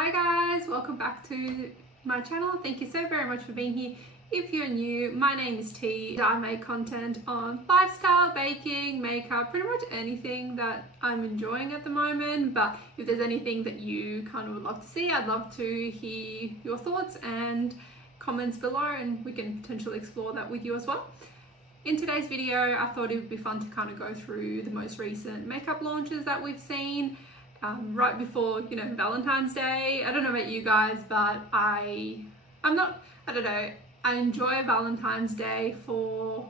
Hi guys, welcome back to my channel. Thank you so very much for being here. If you're new, my name is T. I make content on lifestyle, baking, makeup, pretty much anything that I'm enjoying at the moment. But if there's anything that you kind of would love to see, I'd love to hear your thoughts and comments below, and we can potentially explore that with you as well. In today's video, I thought it would be fun to kind of go through the most recent makeup launches that we've seen. Right before, Valentine's Day. I don't know about you guys, but I enjoy Valentine's Day for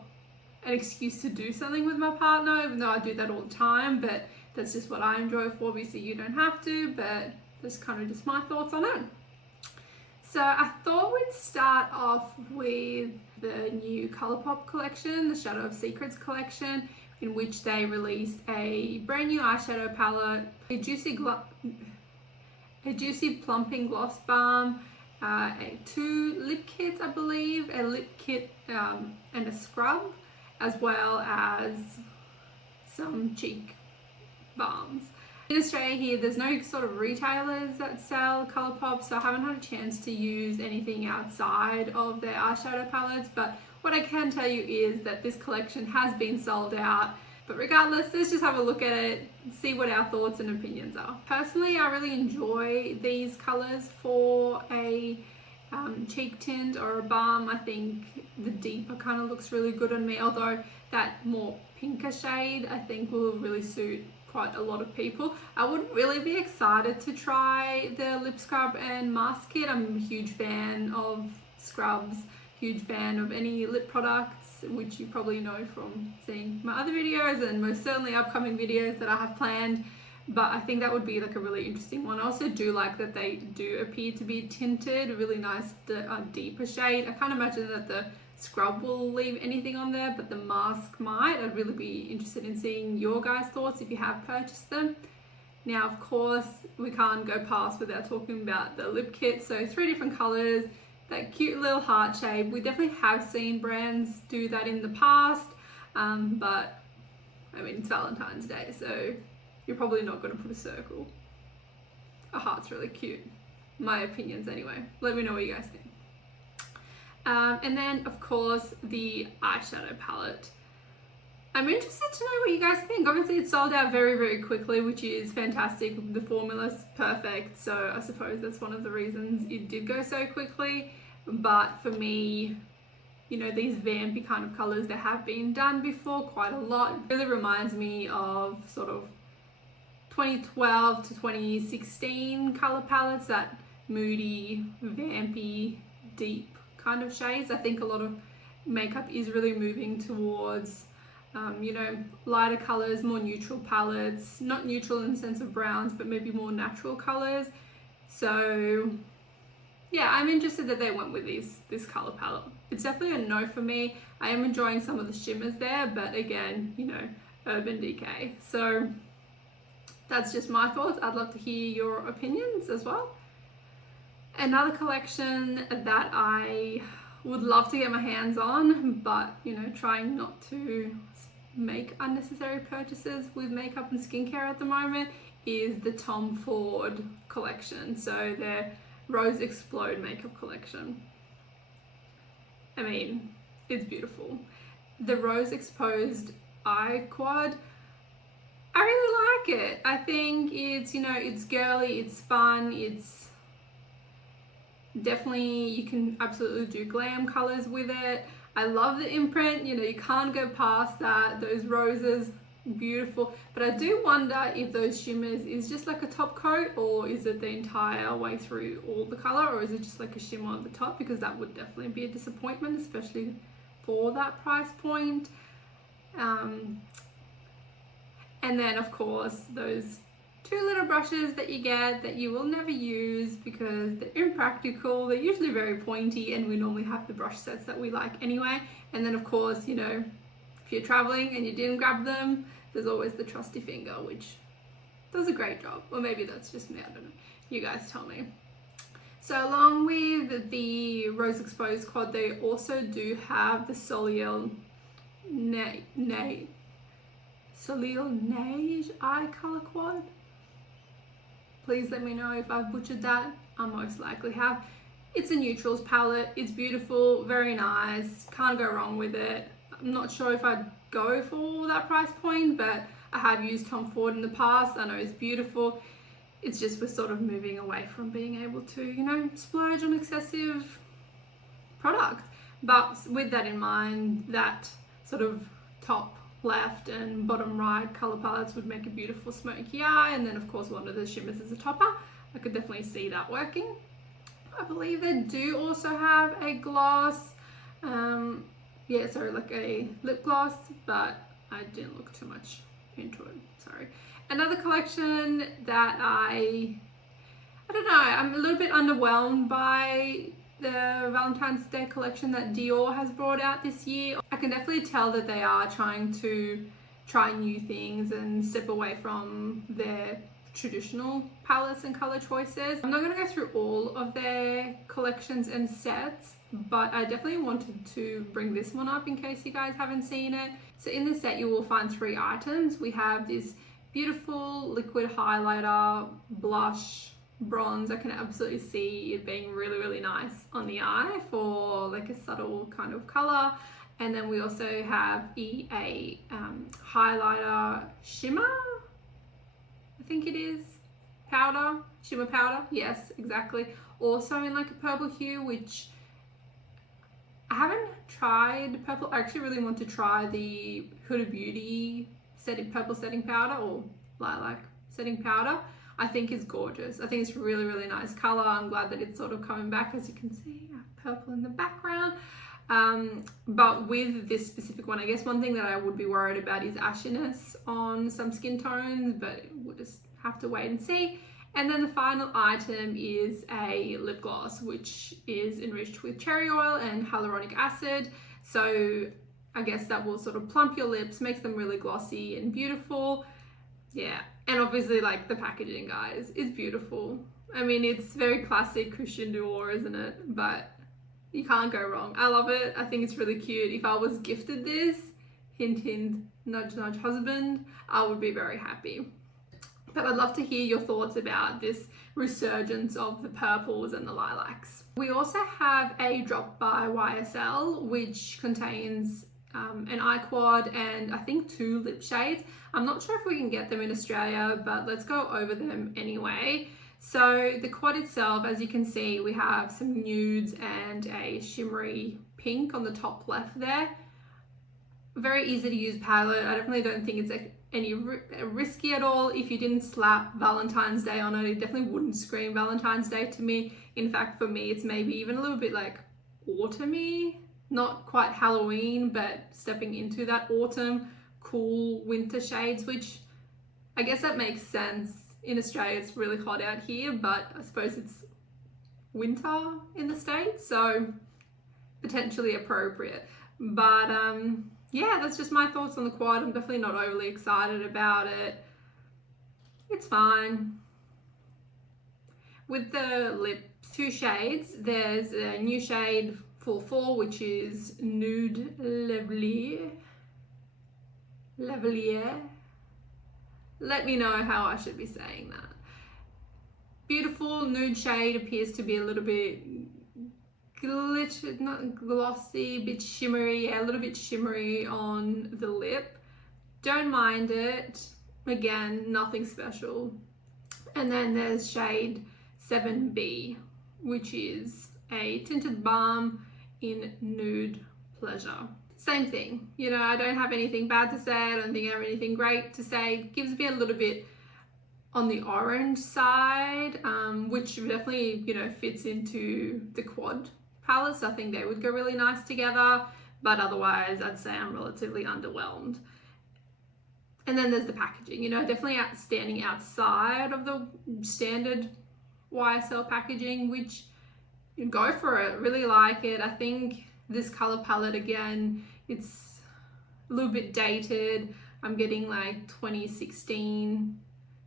an excuse to do something with my partner, even though I do that all the time, but that's just what I enjoy for. Obviously you don't have to, but that's kind of just my thoughts on it. So I thought we'd start off with the new Colourpop collection, the Shadow of Secrets collection, in which they released a brand new eyeshadow palette, a juicy plumping gloss balm, two lip kits, I believe, a lip kit and a scrub, as well as some cheek balms. In Australia here, there's no sort of retailers that sell Colourpop, so I haven't had a chance to use anything outside of their eyeshadow palettes, but what I can tell you is that this collection has been sold out. But regardless, let's just have a look at it, see what our thoughts and opinions are. Personally, I really enjoy these colours for a cheek tint or a balm. I think the deeper kind of looks really good on me, although that more pinker shade I think will really suit quite a lot of people. I would really be excited to try the lip scrub and mask kit. I'm a huge fan of scrubs, huge fan of any lip products, which you probably know from seeing my other videos and most certainly upcoming videos that I have planned. But I think that would be like a really interesting one. I also do like that they do appear to be tinted, a really nice deeper shade. I can't imagine that the scrub will leave anything on there, but the mask might. I'd really be interested in seeing your guys' thoughts if you have purchased them. Now, of course, we can't go past without talking about the lip kit. So 3 different colors, that cute little heart shape. We definitely have seen brands do that in the past, but I mean, it's Valentine's Day, so you're probably not going to put a circle. A heart's really cute. My opinions anyway. Let me know what you guys think. And then, of course, the eyeshadow palette. I'm interested to know what you guys think. Obviously, it sold out very, very quickly, which is fantastic. The formula's perfect, so I suppose that's one of the reasons it did go so quickly. But for me, these vampy kind of colors, they have been done before quite a lot. It really reminds me of sort of 2012 to 2016 color palettes, that moody, vampy, deep kind of shades. I think a lot of makeup is really moving towards lighter colors, more neutral palettes, not neutral in the sense of browns, but maybe more natural colors. So yeah, I'm interested that they went with this color palette. It's definitely a no for me. I am enjoying some of the shimmers there, but again, Urban Decay. So that's just my thoughts. I'd love to hear your opinions as well. Another collection that I would love to get my hands on, but trying not to make unnecessary purchases with makeup and skincare at the moment, is the Tom Ford collection. So their Rose Explode makeup collection. I mean, it's beautiful. The Rose Exposed Eye Quad, I really like it. I think it's, it's girly, it's fun, it's definitely, you can absolutely do glam colors with it. I love the imprint, you can't go past that. Those roses, beautiful. But I do wonder if those shimmers is just like a top coat, or is it the entire way through all the color, or is it just like a shimmer on the top? Because that would definitely be a disappointment, especially for that price point. And then of course those 2 little brushes that you get that you will never use because they're impractical. They're usually very pointy, and we normally have the brush sets that we like anyway. And then of course, if you're traveling and you didn't grab them, there's always the trusty finger, which does a great job. Or maybe that's just me, I don't know. You guys tell me. So along with the Rose Exposed Quad, they also do have the Soleil Neige Eye Color Quad. Please let me know if I've butchered that. I most likely have. It's a neutrals palette. It's beautiful, very nice. Can't go wrong with it. I'm not sure if I'd go for that price point, but I have used Tom Ford in the past. I know it's beautiful. It's just we're sort of moving away from being able to, you know, splurge on excessive product. But with that in mind, that sort of top left and bottom right color palettes would make a beautiful smoky eye, and then of course one of the shimmers as a topper. I could definitely see that working. I believe they do also have a gloss, like a lip gloss, but I didn't look too much into it, sorry. Another collection that I don't know, I'm a little bit underwhelmed by the Valentine's Day collection that Dior has brought out this year. I can definitely tell that they are trying to try new things and step away from their traditional palettes and color choices. I'm not going to go through all of their collections and sets, but I definitely wanted to bring this one up in case you guys haven't seen it. So in the set you will find 3 items. We have this beautiful liquid highlighter, blush, bronze. I can absolutely see it being really, really nice on the eye for like a subtle kind of color. And then we also have a highlighter shimmer, I think it is, powder, shimmer powder, yes, exactly. Also in like a purple hue, which I haven't tried purple. I actually really want to try the Huda Beauty purple setting powder, or lilac setting powder. I think is gorgeous. I think it's really, really nice color. I'm glad that it's sort of coming back. As you can see, I have purple in the background. But with this specific one, I guess one thing that I would be worried about is ashiness on some skin tones, but we'll just have to wait and see. And then the final item is a lip gloss, which is enriched with cherry oil and hyaluronic acid. So I guess that will sort of plump your lips, makes them really glossy and beautiful. Yeah, and obviously like the packaging, guys, is beautiful. I mean, it's very classic Christian Dior, isn't it? But you can't go wrong. I love it. I think it's really cute. If I was gifted this, hint hint, nudge nudge husband, I would be very happy. But I'd love to hear your thoughts about this resurgence of the purples and the lilacs. We also have a drop by YSL, which contains an eye quad and I think 2 lip shades. I'm not sure if we can get them in Australia, but let's go over them anyway. So the quad itself, as you can see, we have some nudes and a shimmery pink on the top left there. Very easy to use palette. I definitely don't think it's any risky at all. If you didn't slap Valentine's Day on it, it definitely wouldn't scream Valentine's Day to me. In fact, for me, it's maybe even a little bit like autumny. Not quite Halloween, but stepping into that autumn, cool winter shades, which I guess that makes sense. In Australia, it's really hot out here, but I suppose it's winter in the States, so potentially appropriate. But yeah, that's just my thoughts on the quad. I'm definitely not overly excited about it. It's fine. With the lips, 2 shades. There's a new shade, Full 4, which is Nude Lavalier. Let me know how I should be saying that. Beautiful nude shade, appears to be a little bit glittered, not glossy, bit shimmery, a little bit shimmery on the lip. Don't mind it. Again, nothing special. And then there's shade 7B, which is a tinted balm in Nude Pleasure. Same thing, you know, I don't have anything bad to say. I don't think I have anything great to say. It gives me a little bit on the orange side, which definitely, you know, fits into the quad palettes. I think they would go really nice together, but otherwise I'd say I'm relatively underwhelmed. And then there's the packaging, you know, definitely standing outside of the standard YSL packaging, which you go for it, really like it. I think this color palette, again, it's a little bit dated. I'm getting like 2016,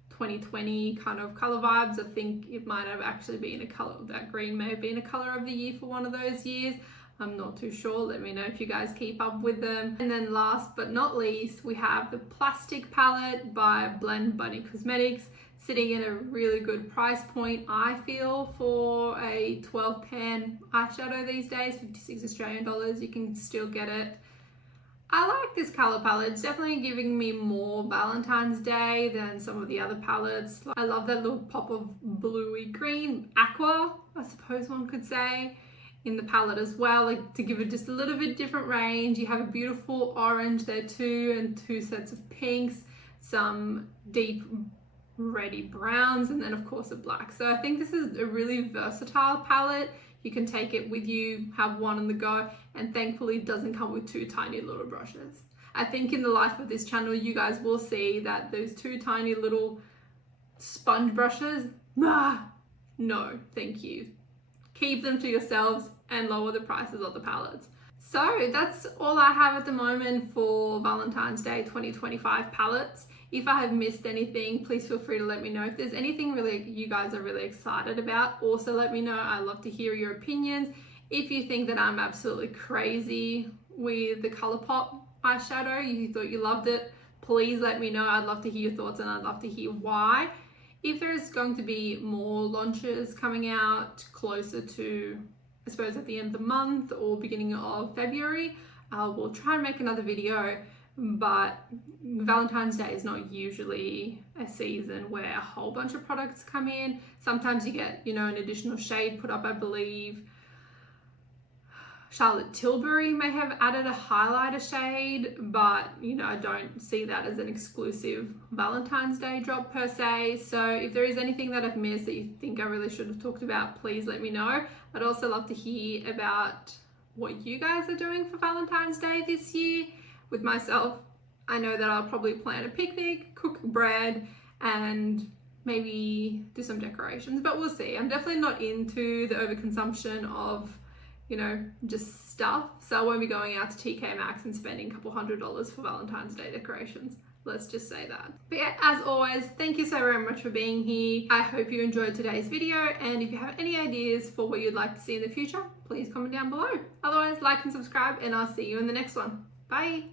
2020 kind of color vibes. I think it might have actually been a color, that green may have been a color of the year for one of those years. I'm not too sure. Let me know if you guys keep up with them. And then last but not least, we have the plastic palette by Blend Bunny Cosmetics. sitting at a really good price point, I feel, for a 12 pan eyeshadow these days. 56 Australian dollars, you can still get it. I like this color palette. It's definitely giving me more Valentine's Day than some of the other palettes. I love that little pop of bluey green, aqua, I suppose one could say, in the palette as well, like to give it just a little bit different range. You have a beautiful orange there too, and 2 sets of pinks, some deep reddy browns, and then of course a black. So I think this is a really versatile palette. You can take it with you, have one on the go, and thankfully it doesn't come with 2 tiny little brushes. I think in the life of this channel, you guys will see that those 2 tiny little sponge brushes, no, thank you. Keep them to yourselves and lower the prices of the palettes. So that's all I have at the moment for Valentine's Day 2025 palettes. If I have missed anything, please feel free to let me know. If there's anything really you guys are really excited about, also let me know. I love to hear your opinions. If you think that I'm absolutely crazy with the ColourPop eyeshadow, you thought you loved it, please let me know. I'd love to hear your thoughts and I'd love to hear why. If there's going to be more launches coming out closer to, I suppose, at the end of the month or beginning of February, we'll try and make another video. But Valentine's Day is not usually a season where a whole bunch of products come in. Sometimes you get, an additional shade put up, I believe. Charlotte Tilbury may have added a highlighter shade, but I don't see that as an exclusive Valentine's Day drop per se. So if there is anything that I've missed that you think I really should have talked about, please let me know. I'd also love to hear about what you guys are doing for Valentine's Day this year. With myself, I know that I'll probably plan a picnic, cook bread, and maybe do some decorations, but we'll see. I'm definitely not into the overconsumption of, just stuff. So I won't be going out to TK Maxx and spending a couple $100 for Valentine's Day decorations. Let's just say that. But yeah, as always, thank you so very much for being here. I hope you enjoyed today's video, and if you have any ideas for what you'd like to see in the future, please comment down below. Otherwise, like and subscribe, and I'll see you in the next one. Bye.